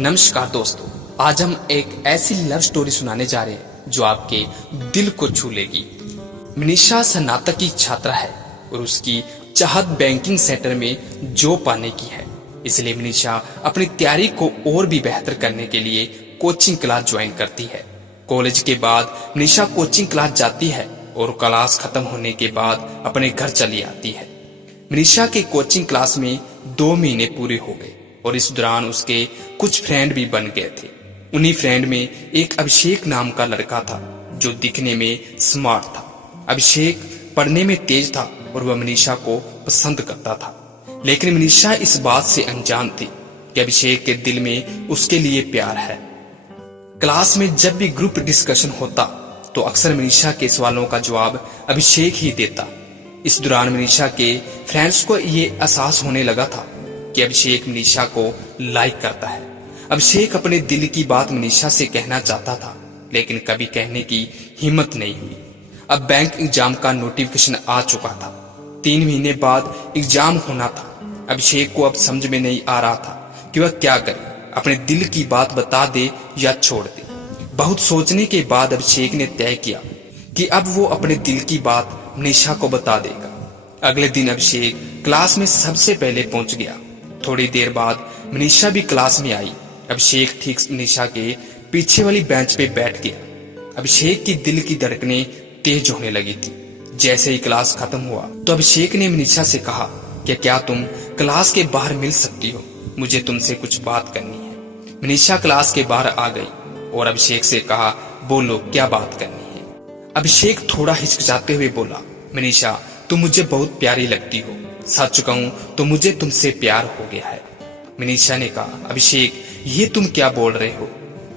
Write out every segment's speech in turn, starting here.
नमस्कार दोस्तों, आज हम एक ऐसी लव स्टोरी सुनाने जा रहे हैं जो आपके दिल को छू लेगी। मनीषा स्नातक की छात्रा है और उसकी चाहत बैंकिंग सेक्टर में जॉब पाने की है। इसलिए मनीषा अपनी तैयारी को और भी बेहतर करने के लिए कोचिंग क्लास ज्वाइन करती है। कॉलेज के बाद मनीषा कोचिंग क्लास जाती है और क्लास खत्म होने के बाद अपने घर चली आती है। मनीषा के कोचिंग क्लास में 2 महीने पूरे हो गए और इस दौरान उसके कुछ फ्रेंड भी बन गए थे। उन्हीं फ्रेंड में एक अभिषेक नाम का लड़का था जो दिखने में स्मार्ट था। अभिषेक पढ़ने में तेज था और वह मनीषा को पसंद करता था, लेकिन मनीषा इस बात से अनजान थी कि अभिषेक के दिल में उसके लिए प्यार है। क्लास में जब भी ग्रुप डिस्कशन होता तो अक्सर मनीषा के सवालों का जवाब अभिषेक ही देता। इस दौरान मनीषा के फ्रेंड्स को ये एहसास होने लगा था कि अभिषेक मनीषा को लाइक करता है। अभिषेक अपने दिल की बात मनीषा से कहना चाहता था, लेकिन कभी कहने की हिम्मत नहीं हुई। अब बैंक एग्जाम का नोटिफिकेशन आ चुका था। 3 महीने बाद एग्जाम होना था। अभिषेक को अब समझ में नहीं आ रहा था कि वह क्या करे, अपने दिल की बात बता दे या छोड़ दे। बहुत सोचने के बाद अभिषेक ने तय किया कि अब वो अपने दिल की बात मनीषा को बता देगा। अगले दिन अभिषेक क्लास में सबसे पहले पहुंच गया। थोड़ी देर बाद मनीषा भी क्लास में आई। अभिषेक ठीक मनीषा के पीछे वाली बेंच पे बैठ गया। अभिषेक की दिल की धड़कनें तेज होने लगी थी। जैसे ही क्लास खत्म हुआ तो अभिषेक ने मनीषा से कहा कि क्या तुम क्लास के बाहर मिल सकती हो, मुझे तुमसे कुछ बात करनी है। मनीषा क्लास के बाहर आ गई और अभिषेक से कहा, बोलो क्या बात करनी है। अभिषेक थोड़ा हिचकिचाते हुए बोला, मनीषा तुम मुझे बहुत प्यारी लगती हो, सच कहूं तो मुझे तुमसे प्यार हो गया है। मनीषा ने कहा, अभिषेक ये तुम क्या बोल रहे हो,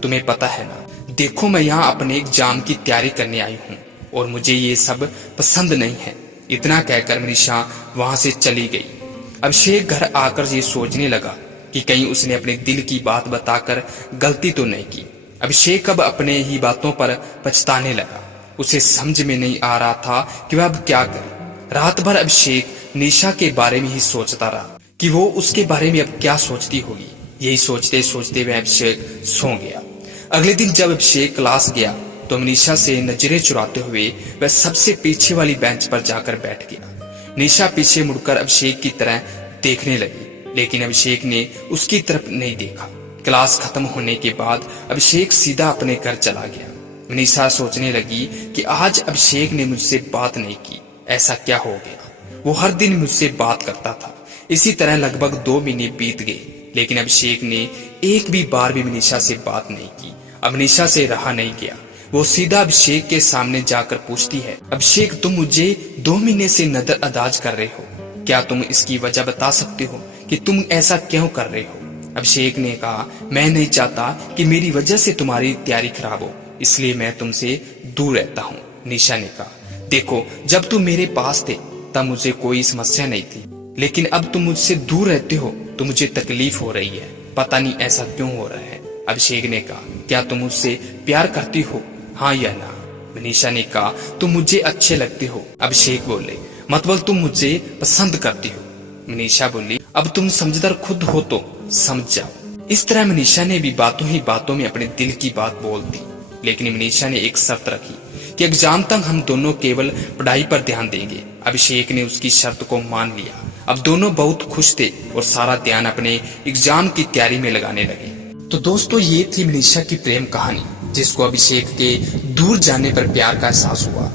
तुम्हें पता है ना, देखो मैं यहाँ अपने एग्जाम की तैयारी करने आई हूँ और मुझे ये सब पसंद नहीं है। इतना कहकर मनीषा वहां से चली गई। अभिषेक घर आकर ये सोचने लगा कि कहीं उसने अपने दिल की बात बताकर गलती तो नहीं की। अभिषेक अब अपने ही बातों पर पछताने लगा। उसे समझ में नहीं आ रहा था कि वह अब क्या करे। रात भर अभिषेक मनीषा के बारे में ही सोचता रहा कि वो उसके बारे में अब क्या सोचती होगी। यही सोचते सोचते वह अभिषेक सो गया। अगले दिन जब अभिषेक क्लास गया तो मनीषा से नजरें चुराते हुए वह सबसे पीछे वाली बेंच पर जाकर बैठ गया। मनीषा पीछे मुड़कर अभिषेक की तरह देखने लगी, लेकिन अभिषेक ने उसकी तरफ नहीं देखा। क्लास खत्म होने के बाद अभिषेक सीधा अपने घर चला गया। मनीषा सोचने लगी कि आज अभिषेक ने मुझसे बात नहीं की, ऐसा क्या हो गया। वो हर दिन मुझसे बात करता था। इसी तरह लगभग 2 महीने बीत गए, लेकिन अभिषेक ने एक भी बार भी मनीषा से बात नहीं की। अब मनीषा से रहा नहीं गया। वो सीधा अभिषेक के सामने जाकर पूछती है, अभिषेक तुम मुझे 2 महीने से नजरअंदाज कर रहे हो, क्या तुम इसकी वजह बता सकते हो कि तुम ऐसा क्यों कर रहे हो। अभिषेक ने कहा, मैं नहीं चाहता कि मेरी वजह से तुम्हारी तैयारी खराब हो, इसलिए मैं तुमसे दूर रहता हूँ। मनीषा ने कहा, देखो जब तुम मेरे पास थे तब मुझे कोई समस्या नहीं थी, लेकिन अब तुम मुझसे दूर रहते हो तो मुझे तकलीफ हो रही है, पता नहीं ऐसा क्यों हो रहा है। अभिषेक ने कहा, क्या तुम मुझसे प्यार करती हो, हाँ या ना। मनीषा ने कहा, तुम मुझे अच्छे लगते हो। अभिषेक बोले, मतलब तुम मुझे पसंद करती हो। मनीषा बोली, अब तुम समझदार खुद हो तो समझ जाओ। इस तरह मनीषा ने भी बातों ही बातों में अपने दिल की बात बोल दी, लेकिन मनीषा ने एक शर्त रखी कि एग्जाम तक हम दोनों केवल पढ़ाई पर ध्यान देंगे। अभिषेक ने उसकी शर्त को मान लिया। अब दोनों बहुत खुश थे और सारा ध्यान अपने एग्जाम की तैयारी में लगाने लगे। तो दोस्तों ये थी मनीषा की प्रेम कहानी, जिसको अभिषेक के दूर जाने पर प्यार का एहसास हुआ।